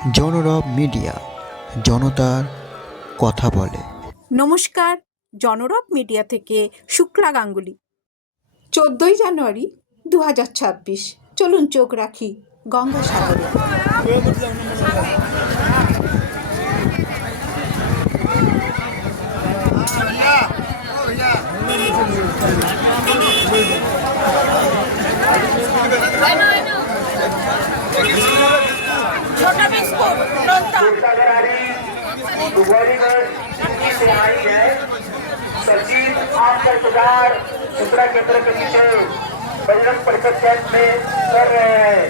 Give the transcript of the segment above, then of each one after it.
জনরব media, জনতার কথা বলে। নমস্কার, জনরব মিডিয়া থেকে শুক্লা গাঙ্গুলি। 14ই জানুয়ারি 2026। চলুন চোখ রাখি গঙ্গাসাগরে। सचिव आपका इंतजार शुक्ला केंद्र के नीचे बजरंग परिषद कैंप में कर रहे हैं।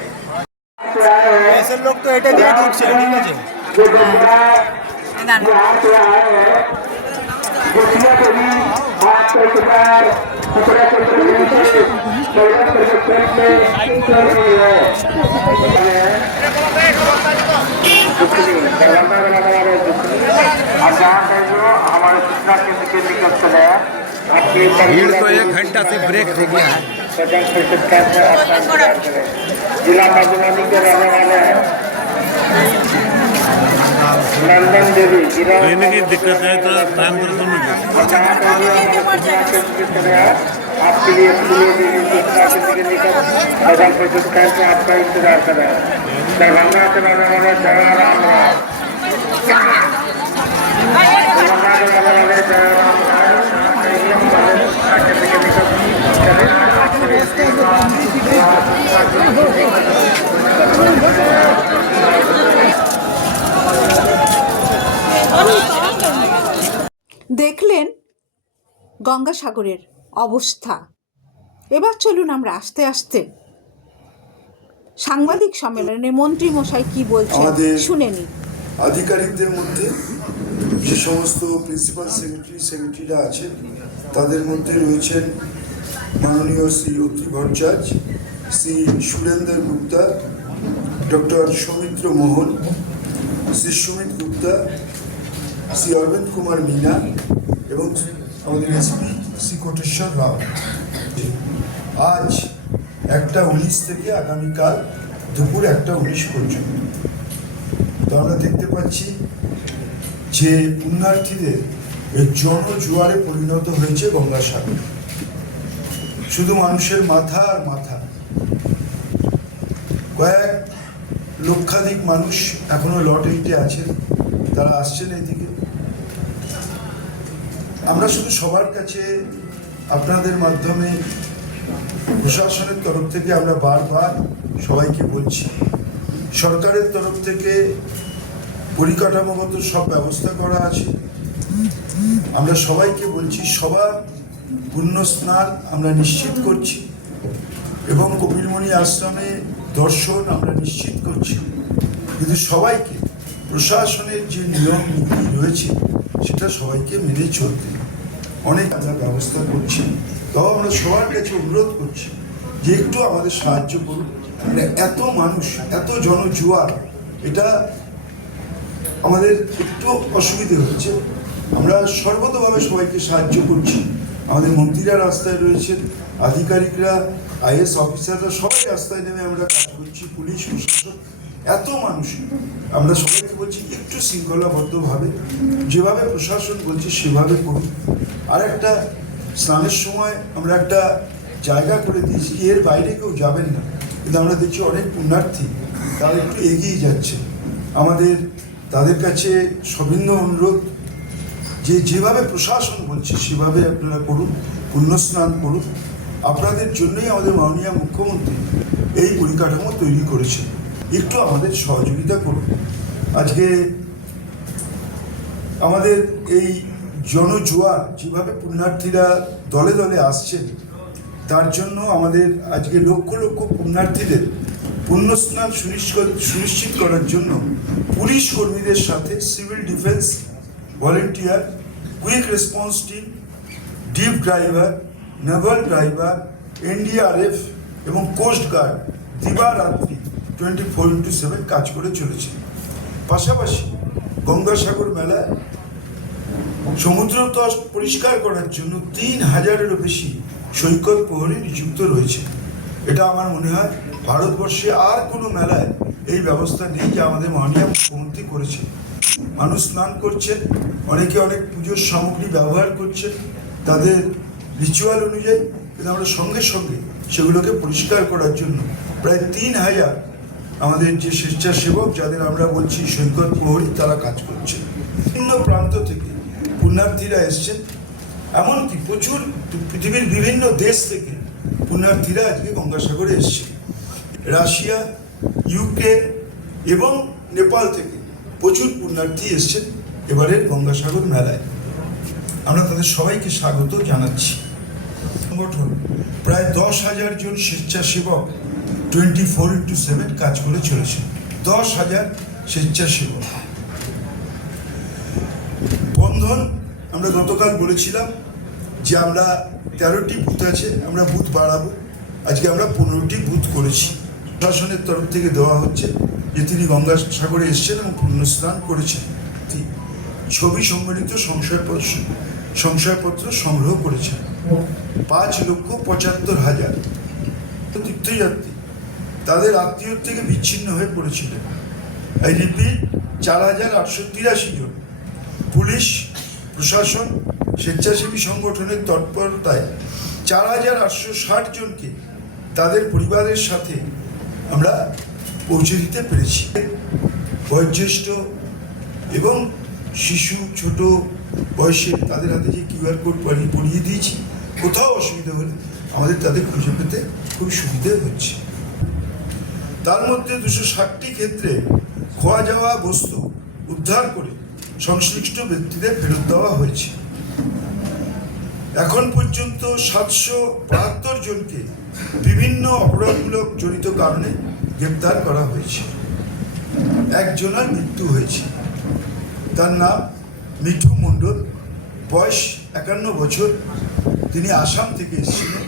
ऐसे लोग तो एटे गए ठीक से ठीक है जो दूसरा यहाँ से आए हैं गुटिया को भी आपका इंतजार शुक्ला केंद्र के नीचे बजरंग परिषद कैंप में कर रही है। आप जानते हो हमारे सूचना केंद्र के निकट से है भीड़ तो 1 घंटा से ब्रेक हो गया है। बजरंग परिषद कैंप में आपका इंतजार करें। जिला मधुबनी के रहने वाले हैं नंदन देवी ट्रेन की दिक्कत है तो टाइम पर आपके लिए सूचना केंद्र के निकट बजरंग परिषद कैंप में आपका इंतजार कर रहे हैं। दरभंगा के रहने वाले जयराम राय দেখলেন গঙ্গাসাগরের অবস্থা। এবার চলুন আমরা আস্তে আস্তে সাংবাদিক সম্মেলনে মন্ত্রী মশাই কি বলছেন শুনে নিই। আধিকারিকদের মধ্যে যে সমস্ত প্রিন্সিপাল সেক্রেটারিরা আছেন তাদের মধ্যে রয়েছেন মাননীয় শ্রী অত্রি ভট্টাচার্য, শ্রী সুরেন্দ্র গুপ্তা, ডক্টর সৌমিত্র মোহন, শ্রী সুমিত গুপ্তা, শ্রী অরবিন্দ কুমার মিনা এবং আমাদের এসপি শ্রী কোটেশ্বর রাও। আজ 1:19 থেকে আগামীকাল দুপুর 1:19 পর্যন্ত তো আমরা দেখতে পাচ্ছি যে পুণ্যার্থীদের জনজোয়ারে পরিণত হয়েছে গঙ্গাসাগর। শুধু মানুষের মাথা আর মাথা, কয়েক লক্ষাধিক মানুষ এখনো লট 8-এ আছেন, তারা আসছেন এইদিকে। আমরা শুধু সবার কাছে আপনাদের মাধ্যমে প্রশাসনের তরফ থেকে আমরা বারবার সবাইকে বলছি, সরকারের তরফ থেকে পরিকাঠামোগত সব ব্যবস্থা করা আছে। আমরা সবাইকে বলছি সবার পুণ্য স্নান আমরা নিশ্চিত করছি এবং কপিলমুনি আশ্রমে দর্শন আমরা নিশ্চিত করছি, কিন্তু সবাইকে প্রশাসনের যে নিয়ম নীতি রয়েছে সেটা সবাইকে মেনে চলতে অনেক আমরা ব্যবস্থা করছি। তাও আমরা সবার কাছে অনুরোধ করছি যে একটু আমাদের সাহায্য করুন। মানে এত মানুষ, এত জনজোয়ার, এটা আমাদের একটু অসুবিধে হচ্ছে। আমরা সর্বতভাবে সবাইকে সাহায্য করছি। আমাদের মন্ত্রীরা রাস্তায় রয়েছেন, আধিকারিকরা, আইএস অফিসাররা সবাই রাস্তায় নেমে আমরা কাজ করছি, পুলিশ প্রশাসন, এত মানুষ। আমরা সবাইকে বলছি একটু শৃঙ্খলাবদ্ধভাবে যেভাবে প্রশাসন বলছে সেভাবে করুন। আর একটা স্নানের সময় আমরা একটা জায়গা করে দিয়েছি, এর বাইরে কেউ যাবেন না, কিন্তু আমরা দেখছি অনেক পুণ্যার্থী তারা একটু এগিয়ে যাচ্ছে। আমাদের তাদের কাছে সবিনম্র অনুরোধ যে যেভাবে প্রশাসন বলছে সেভাবে আপনারা করুন, পুণ্যস্নান করুন। আপনাদের জন্যই আমাদের মাননীয় মুখ্যমন্ত্রী এই পরিকাঠামো তৈরি করেছেন, একটু আমাদের সহযোগিতা করুন। আজকে আমাদের এই জনজোয়ার যেভাবে পুণ্যার্থীরা দলে দলে আসছেন, তার জন্য আমাদের আজকে লক্ষ লক্ষ পুণ্যার্থীদের পুণ্যস্নান সুনিশ্চিত করার জন্য পুলিশ কর্মীদের সাথে civil defence volunteer, quick response team, deep driver, Naval driver, NDRF এবং কোস্ট গার্ড দিবারাত্রি 24/7 কাজ করে চলেছে। পাশাপাশি গঙ্গাসাগর মেলায় সমুদ্র তট পরিষ্কার করার জন্য 3000-এরও বেশি সৈকত প্রহরী নিযুক্ত রয়েছে। এটা আমার মনে হয় ভারতবর্ষে আর কোনো মেলায় এই ব্যবস্থা নেই যে আমাদের মাননীয় মুখ্যমন্ত্রী করেছে। মানুষ স্নান করছেন, অনেকে অনেক পুজোর সামগ্রী ব্যবহার করছেন তাদের রিচুয়াল অনুযায়ী, কিন্তু আমরা সঙ্গে সঙ্গে সেগুলোকে পরিষ্কার করার জন্য প্রায় 3000 আমাদের যে স্বেচ্ছাসেবক, যাদের আমরা বলছি সৈকত প্রহরী, তারা কাজ করছেন। বিভিন্ন প্রান্ত থেকে পুণ্যার্থীরা এসছেন, এমনকি প্রচুর পৃথিবীর বিভিন্ন দেশ থেকে পুণ্যার্থীরা আজকে গঙ্গাসাগরে এসছে। রাশিয়া, ইউক্রেন এবং নেপাল থেকে প্রচুর পুণ্যার্থী এসছেন এবারের গঙ্গাসাগর মেলায়। আমরা তাদের সবাইকে স্বাগত জানাচ্ছি। সংগঠন প্রায় 10,000 জন স্বেচ্ছাসেবক 24/7 কাজ করে চলেছে। 10,000 স্বেচ্ছাসেবক। বন্ধন আমরা গতকাল বলেছিলাম যে আমরা 13টি বুথ আছে, আমরা বুথ বাড়াবো। আজকে আমরা 15টি বুথ করেছি। প্রশাসনের তরফ থেকে দেওয়া হচ্ছে যে তিনি গঙ্গাসাগরে এসছেন এবং পুণ্যস্নান করেছেন, ছবি সম্বলিত সংশয়পত্র সংগ্রহ করেছেন। 5,75,000 তীর্থযাত্রী তাদের আত্মীয় থেকে বিচ্ছিন্ন হয়ে পড়েছিলেন। এই রিপিট 4,883 জন। পুলিশ প্রশাসন স্বেচ্ছাসেবী সংগঠনের তৎপরতায় 4,860 জনকে তাদের পরিবারের সাথে আমরা পৌঁছে দিতে পেরেছি। বয়োজ্যেষ্ঠ এবং শিশু, ছোট বয়সে তাদের হাতে যে QR কোড পরিয়ে দিয়েছি, কোথাও অসুবিধা হলে আমাদের তাদের খুঁজে পেতে খুব সুবিধে হচ্ছে। তার মধ্যে 260টি ক্ষেত্রে খোয়া যাওয়া বস্তু উদ্ধার করে সংশ্লিষ্ট ব্যক্তিদের ফেরত দেওয়া হয়েছে। এখন পর্যন্ত 772 জনকে বিভিন্ন অপরাধমূলক জড়িত কারণে গ্রেপ্তার করা হয়েছে। একজনের মৃত্যু হয়েছে, তার নাম মিঠু মণ্ডল, বয়স 51 বছর। তিনি আসাম থেকে এসেছিলেন,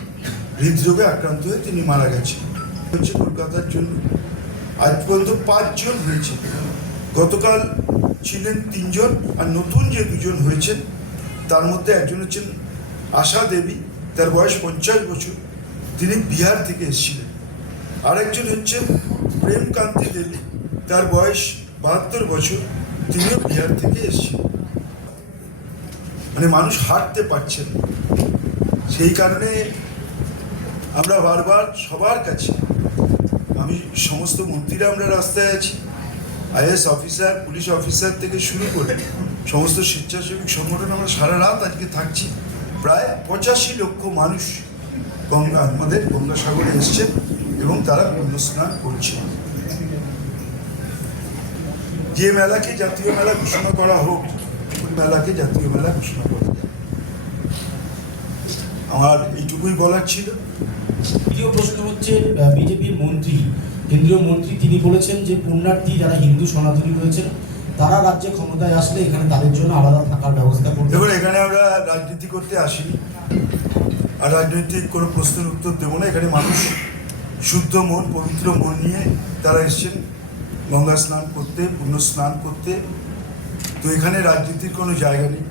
হৃদরোগে আক্রান্ত হয়ে তিনি মারা গেছেন। হচ্ছে কলকাতার জন্য আজ পর্যন্ত 5 জন হয়েছে। গতকাল ছিলেন 3 জন, আর নতুন যে 2 জন হয়েছেন তার মধ্যে একজন হচ্ছেন আশা দেবী, তার বয়স 50 বছর, তিনি বিহার থেকে এসেছিলেন। আরেকজন হচ্ছেন প্রেমকান্তি দেবী, তার বয়স 72 বছর, তিনিও বিহার থেকে এসেছিলেন। মানে মানুষ হাঁটতে পারছেন, সেই কারণে আমরা বারবার সবার কাছে, আমি সমস্ত মন্ত্রীরা আমরা রাস্তায় আছি, IAS অফিসার, পুলিশ অফিসার থেকে শুরু করে সমস্ত স্বেচ্ছাসেবী সংগঠন আমরা সারা রাত আজকে থাকছি। প্রায় 85 লক্ষ মানুষ আমাদের গঙ্গাসাগরে এসছেন এবং তারা পুণ্যস্নান করছে। যে মেলাকে জাতীয় মেলা ঘোষণা করা হোক, মেলাকে জাতীয় মেলা ঘোষণা করা। আমার এইটুকুই বলার ছিল। দ্বিতীয় প্রশ্ন হচ্ছে, বিজেপির মন্ত্রী, কেন্দ্রীয় মন্ত্রী, তিনি বলেছেন যে পুণ্যার্থী যারা হিন্দু সনাতনী রয়েছেন তারা রাজ্যে ক্ষমতায় আসলে এখানে তাদের জন্য আলাদা থাকার ব্যবস্থা করবে। দেখুন, এখানে আমরা রাজনীতি করতে আসিনি, আর রাজনৈতিক কোনো প্রশ্নের উত্তর দেবো না। এখানে মানুষ শুদ্ধ মন, পবিত্র মন নিয়ে তারা এসছেন গঙ্গা স্নান করতে, পুণ্য স্নান করতে। তো এখানে রাজনীতির কোনো জায়গা নেই,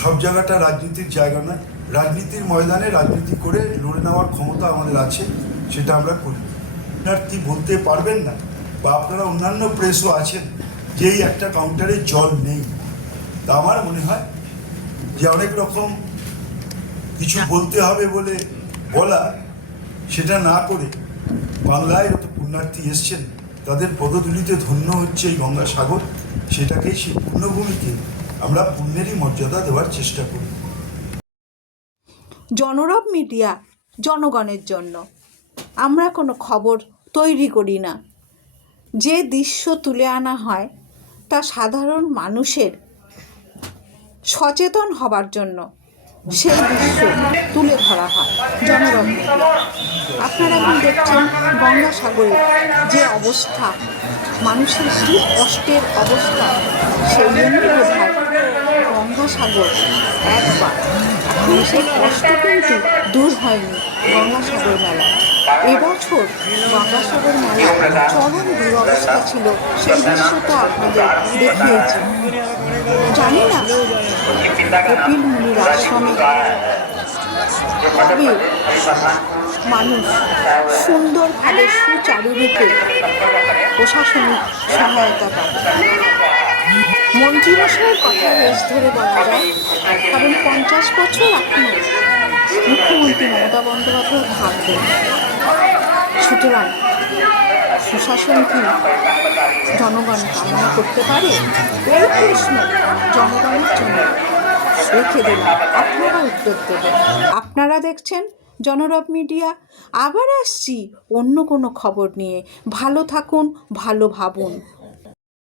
সব জায়গাটা রাজনীতির জায়গা নয়। রাজনীতির ময়দানে রাজনীতি করে লড়ে নেওয়ার ক্ষমতা আমাদের আছে, সেটা আমরা করি। পুণ্যার্থী বলতে পারবেন না, বা আপনারা অন্যান্য প্রেসও আছেন যে এই একটা কাউন্টারে জল নেই। তা আমার মনে হয় যে অনেক রকম কিছু বলতে হবে বলে বলা, সেটা না করে বাংলায় যত পুণ্যার্থী এসছেন তাদের পদধূলিতে ধন্য হচ্ছে এই গঙ্গাসাগর, সেটাকেই, সেই পুণ্যভূমিকে আমরা পুণ্যেরই মর্যাদা দেওয়ার চেষ্টা করি। জনরব মিডিয়া জনগণের জন্য। আমরা কোনো খবর তৈরি করি না, যে দৃশ্য তুলে আনা হয় তা সাধারণ মানুষের সচেতন হবার জন্য সেই দৃশ্য তুলে ধরা হয় জনরব মিডিয়া। আপনারা এখন দেখছেন গঙ্গাসাগরের যে অবস্থা, মানুষের কি কষ্টের অবস্থা, সেই জন্যই বোধ হয় গঙ্গাসাগর একবার, সেই কষ্ট কিন্তু দূর হয়নি গঙ্গাসাগর মেলা। এবছর গঙ্গাসাগর মেলা চরম দুরবস্থা ছিল, সেই দৃশ্যটা আপনাদের দেখিয়েছি। জানি না কপিল মুনির আশ্রমে তবে মানুষ সুন্দরভাবে সুচারুরূপে প্রশাসনিক সহায়তা পাবে। মন্ত্রীমশাইয়ের কথা রেশ ধরে বলা যায়, কারণ 50 বছর এখনো মুখ্যমন্ত্রী মমতা বন্দ্যোপাধ্যায় থাকবেন। সুতরাং সুশাসন কি জনগণ কামনা করতে পারে? এই প্রশ্ন জনগণের জন্য রেখে দিলাম, আপনারা উত্তর দেবেন। আপনারা দেখছেন জনরব মিডিয়া। আবার আসছি অন্য কোনো খবর নিয়ে। ভালো থাকুন, ভালো ভাবুন।